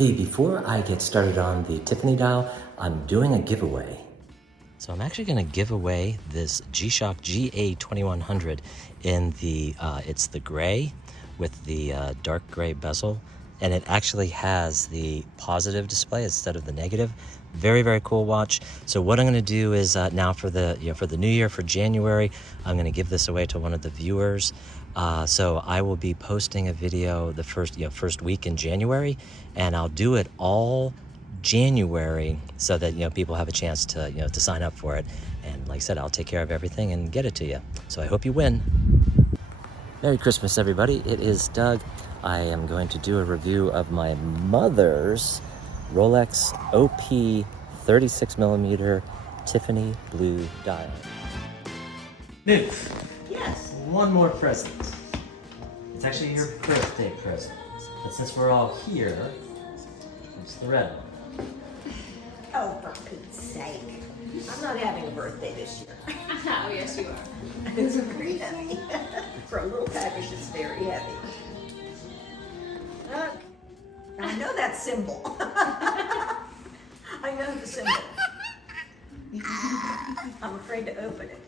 Hey, before I get started on the Tiffany dial, I'm doing a giveaway. So I'm actually going to give away this G-Shock GA2100 in the, it's the gray with the dark gray bezel. And it actually has the positive display instead of the negative. Very, very cool watch. So what I'm going to do is now for the, for the new year, for January, I'm going to give this away to one of the viewers. So I will be posting a video the first week in January, and I'll do it all January so that people have a chance to to sign up for it. And like I said, I'll take care of everything and get it to you. So I hope you win. Merry Christmas, everybody. It is Doug. I am going to do a review of my mother's Rolex OP 36mm Tiffany blue dial. Liv. Yes. One more present. It's actually your birthday present. But since we're all here, it's the red one. Oh, for Pete's sake. I'm not having a birthday this year. Oh, yes, you are. It's very heavy. For a little package, it's very heavy. Look. I know that symbol. I know the symbol. I'm afraid to open it.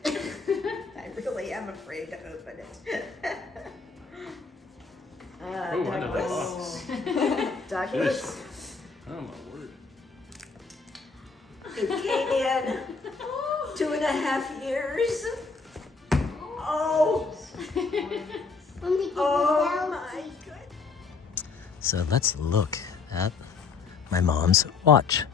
I really am afraid to open it. Oh, I know that box. Douglas. Oh my word. It came in 2.5 years. Oh. Oh my goodness. So let's look at my mom's watch.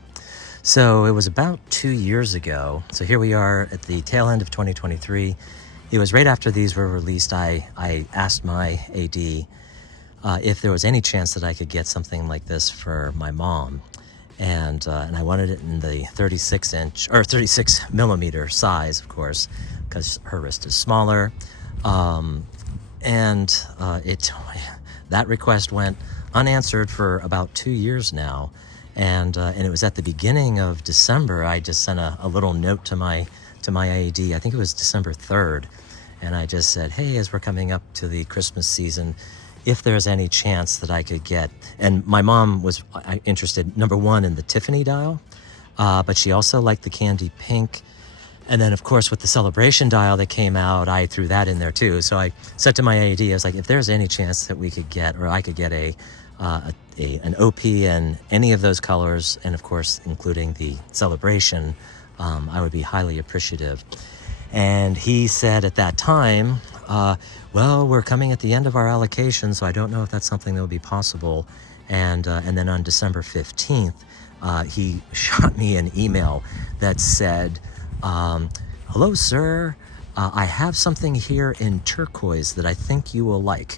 So it was about 2 years ago. So here we are at the tail end of 2023. It was right after these were released. I asked my AD if there was any chance that I could get something like this for my mom. And I wanted it in the 36-inch or 36mm size, of course, because her wrist is smaller. That request went unanswered for about 2 years now. And it was at the beginning of December. I just sent a little note to my AD. I think it was December 3rd. And I just said, hey, as we're coming up to the Christmas season, if there's any chance that I could get, and my mom was interested, number one, in the Tiffany dial, but she also liked the candy pink. And then, of course, with the celebration dial that came out, I threw that in there too. So I said to my AD, I was like, if there's any chance that we could get, or I could get an OP in any of those colors, and of course, including the celebration, I would be highly appreciative. And he said at that time, well, we're coming at the end of our allocation, so I don't know if that's something that will be possible. And then on December 15th, he shot me an email that said, hello, sir. I have something here in turquoise that I think you will like.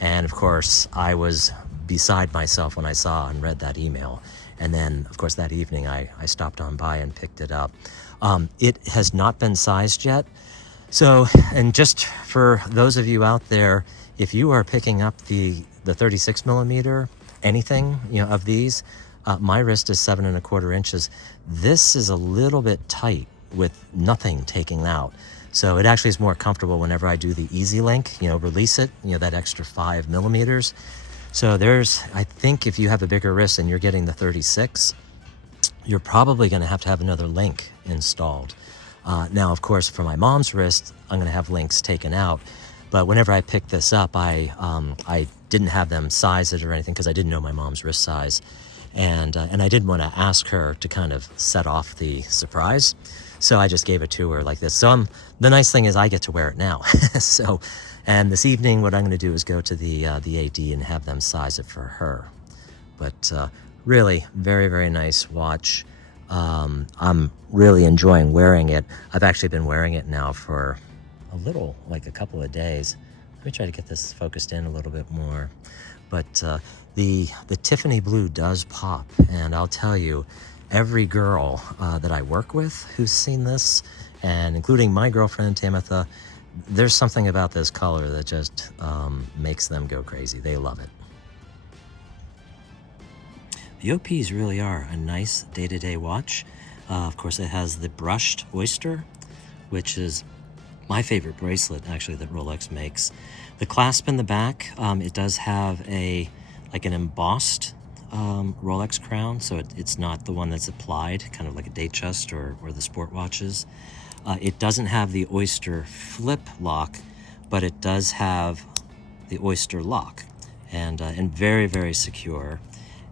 And of course, I was beside myself when I saw and read that email. And then, of course, that evening, I stopped on by and picked it up. It has not been sized yet. So, and just for those of you out there, if you are picking up the 36mm, anything, of these, my wrist is 7¼ inches. This is a little bit tight with nothing taking out. So it actually is more comfortable whenever I do the Easy Link, release it, that extra 5mm. So I think if you have a bigger wrist and you're getting the 36, you're probably going to have another link installed. Now, of course, for my mom's wrist, I'm going to have links taken out. But whenever I picked this up, I didn't have them size it or anything because I didn't know my mom's wrist size. And I didn't want to ask her to kind of set off the surprise. So I just gave it to her like this. So the nice thing is I get to wear it now. And this evening, what I'm going to do is go to the AD and have them size it for her. But really, very, very nice watch. I'm really enjoying wearing it. I've actually been wearing it now for a couple of days. Let me try to get this focused in a little bit more. But the Tiffany blue does pop. And I'll tell you, every girl that I work with who's seen this, and including my girlfriend, Tamitha, there's something about this color that just makes them go crazy. They love it. The OPs really are a nice day-to-day watch. Of course, it has the brushed Oyster, which is my favorite bracelet, actually, that Rolex makes. The clasp in the back, it does have an embossed Rolex crown, so it's not the one that's applied, kind of like a Datejust or the sport watches. It doesn't have the Oyster flip lock, but it does have the Oyster lock, and very, very secure.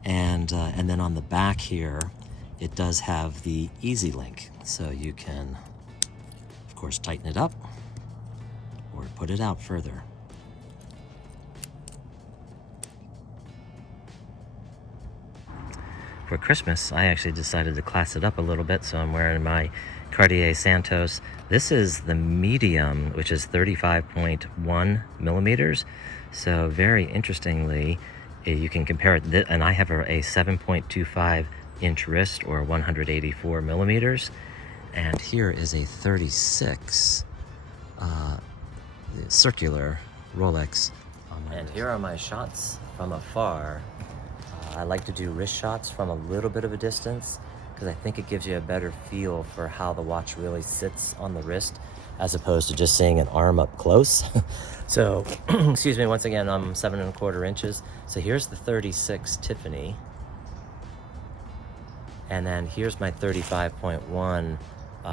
And then on the back here, it does have the Easy Link, so you can, of course, tighten it up or put it out further. For Christmas, I actually decided to class it up a little bit, so I'm wearing my Cartier Santos. This is the medium, which is 35.1 millimeters. So very interestingly, you can compare it, and I have a 7.25 inch wrist, or 184 millimeters. And here is a 36 circular Rolex. And here are my shots from afar. I like to do wrist shots from a little bit of a distance because I think it gives you a better feel for how the watch really sits on the wrist as opposed to just seeing an arm up close. So, excuse me, once again, I'm 7¼ inches. So here's the 36 Tiffany. And then here's my 35.1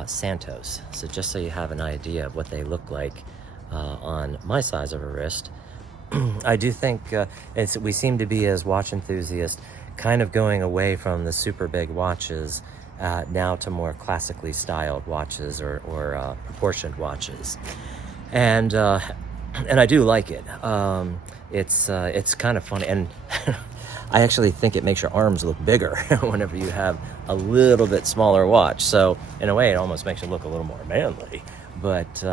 Santos. So just so you have an idea of what they look like on my size of a wrist. I do think we seem to be, as watch enthusiasts, kind of going away from the super big watches now to more classically styled watches or proportioned watches, and I do like it. It's kind of funny, and I actually think it makes your arms look bigger whenever you have a little bit smaller watch. So in a way, it almost makes you look a little more manly. But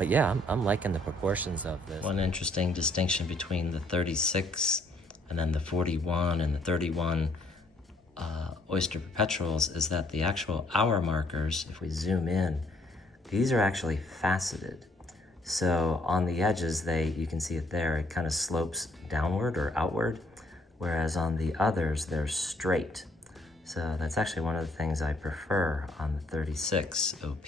yeah, I'm liking the proportions of this. One interesting distinction between the 36 and then the 41 and the 31 Oyster Perpetuals is that the actual hour markers, if we zoom in, these are actually faceted. So on the edges, you can see it there, it kind of slopes downward or outward, whereas on the others, they're straight. So that's actually one of the things I prefer on the 36 OP.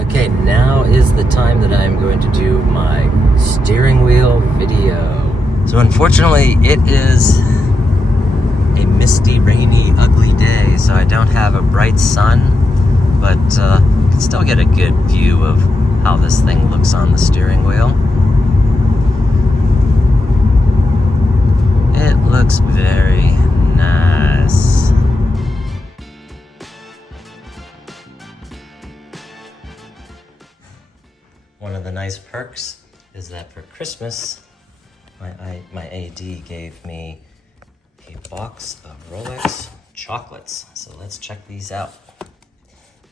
Okay, now is the time that I'm going to do my steering wheel video. So unfortunately, it is a misty, rainy, ugly day, so I don't have a bright sun, but you can still get a good view of how this thing looks on the steering wheel. It looks very nice. One of the nice perks is that for Christmas, my AD gave me a box of Rolex chocolates. So let's check these out.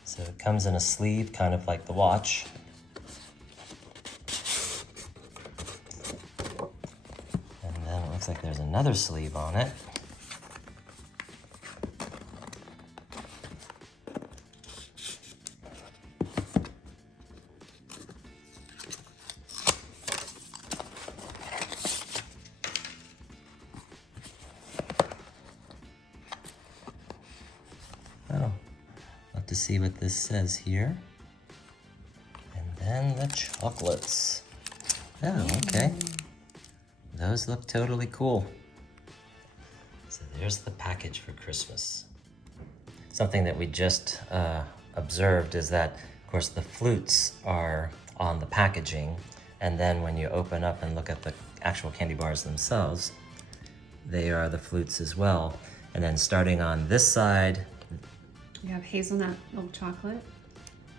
So it comes in a sleeve, kind of like the watch. And then it looks like there's another sleeve on it. Oh, love to see what this says here. And then the chocolates. Oh, okay. Those look totally cool. So there's the package for Christmas. Something that we just observed is that, of course, the flutes are on the packaging, and then when you open up and look at the actual candy bars themselves, they are the flutes as well. And then starting on this side, You have hazelnut milk chocolate,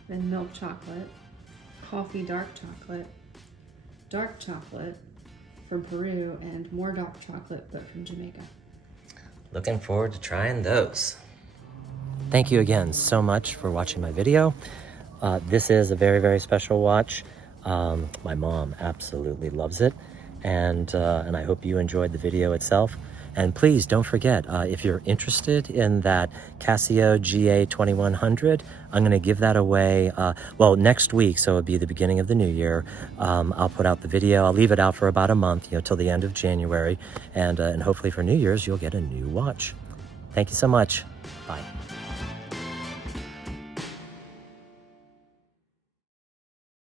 then milk chocolate, coffee dark chocolate from Peru, and more dark chocolate but from Jamaica. looking forward to trying those. Thank you again so much for watching my video. This is a very, very special watch. My mom absolutely loves it, and I hope you enjoyed the video itself. And please don't forget, if you're interested in that Casio GA2100, I'm going to give that away, well, next week, so it'll be the beginning of the new year. I'll put out the video. I'll leave it out for about a month, till the end of January, and hopefully for New Year's, you'll get a new watch. Thank you so much. Bye.